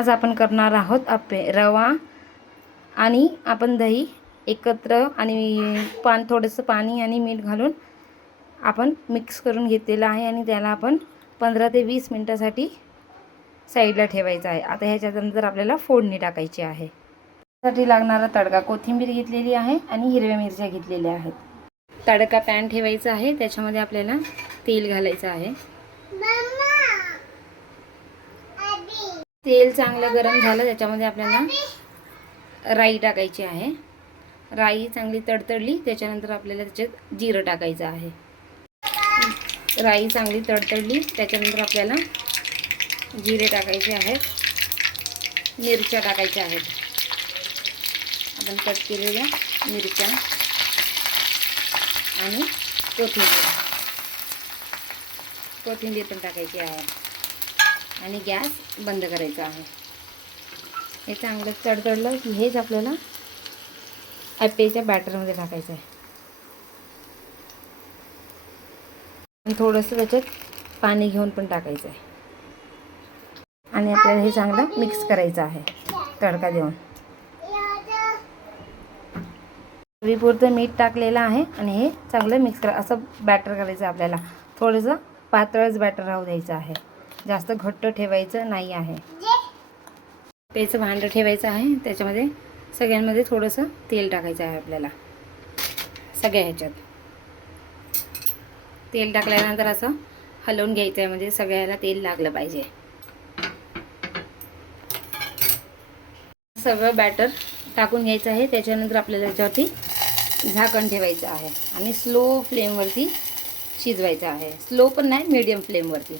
आज आपण करणार आहोत अप्पे रवा आणि आपण दही एकत्र आणि पान थोडंसं पाणी आणि मीठ घालून आपण मिक्स करून घेतलेलं आहे आणि त्याला आपण पंधरा ते वीस मिनटासाठी साईडला ठेवायचं आहे. आता ह्याच्यानंतर आपल्याला फोडणी टाकायची आहे. त्यासाठी लागणारा तडका कोथिंबीर घेतलेली आहे आणि हिरव्या मिरच्या घेतलेल्या आहेत. तडका पॅन ठेवायचा आहे. त्याच्यामध्ये आपल्याला तेल घालायचं आहे. तेल चांगलं गरम झालं त्याच्यामध्ये आपल्याला राई टाकायची आहे. राई चांगली तडतडली त्याच्यानंतर आपल्याला त्याच्यात जिरं टाकायचं आहे. राई चांगली तडतडली त्याच्यानंतर आपल्याला जिरे टाकायचे आहेत. मिरच्या टाकायच्या आहेत. आपण कट केलेल्या मिरच्या आणि कोथिंबीर. कोथिंबीर पण टाकायची आहे. आणि गॅस बंद करायचा आहे. हे चांगलं तडतडलं की हेच आपल्याला ॲपेच्या बॅटरमध्ये टाकायचं आहे. आणि थोडंसं त्याच्यात पाणी घेऊन पण टाकायचं आहे. आणि आपल्याला हे चांगलं मिक्स करायचं आहे. तडका देऊन. पुरतं मीठ टाकलेलं आहे आणि हे चांगलं मिक्स करा असं बॅटर करायचं आपल्याला. थोडंसं पातळच बॅटर राहू द्यायचं आहे. जास्त घट्ट ठेवायचं नाही आहे. पेचं भांडं ठेवायचं आहे. त्याच्यामध्ये सगळ्यांमध्ये थोडंसं तेल टाकायचं आहे आपल्याला. सगळ्या ह्याच्यात. तेल टाकल्यानंतर असं हलवून घ्यायचं आहे म्हणजे सगळ्याला तेल लागलं पाहिजे. सगळं बॅटर टाकून घ्यायचं आहे. त्याच्यानंतर आपल्याला याच्यावरती झाकण ठेवायचं आहे. आणि स्लो फ्लेमवरती शिजवायचं आहे. स्लो पण नाही मीडियम फ्लेमवरती.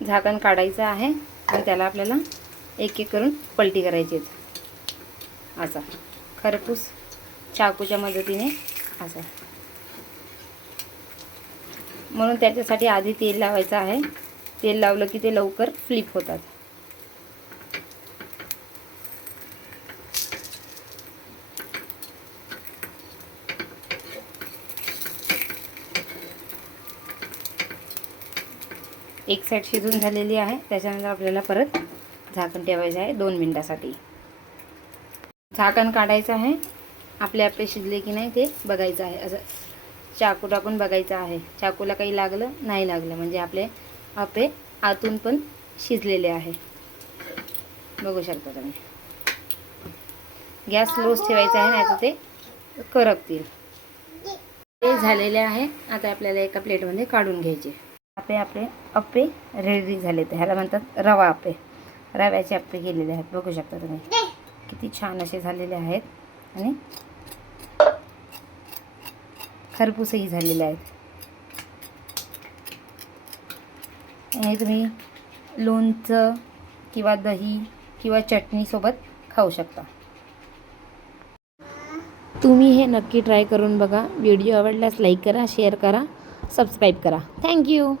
झाकण काढायचं आहे आणि त्याला आपल्याला एक एक करून पलटी करायची असा. खरपूस चाकूच्या मदतीने असा. म्हणून त्याच्यासाठी आधी तेल लावायचं आहे. तेल लावलं की ते लवकर फ्लिप होतात. एक साईड शिजून झालेली आहे. त्याच्यानंतर आपल्याला परत झाकण ठेवायचं आहे दोन मिनटासाठी. झाकण काढायचं आहे. आपले आपले शिजले की नाही ते बघायचं आहे. असं चाकू टाकून बघायचं आहे. चाकूला काही लागलं? नाही लागलं. म्हणजे आपले आपे आतून पण शिजलेले आहे. बघू शकता तुम्ही. गॅस लोच ठेवायचा आहे नाही तर ते करपतील. ते झालेले आहे. आता आपल्याला एका प्लेटमध्ये काढून घ्यायचे. आपे आपले अप्पे रेडी झाले ते ह्याला म्हणतात रवा अप्पे रव्याचे अप्पे केलेले आहेत. बघू शकता तुम्ही. किती छान असे झालेले आहेत. आणि खरपूसही झालेले आहेत. हे तुम्ही लोणचं किंवा दही किंवा चटणीसोबत खाऊ शकता. तुम्ही हे नक्की ट्राय करून बघा. व्हिडिओ आवडल्यास लाईक करा शेअर करा सबस्क्राईब करा. थँक्यू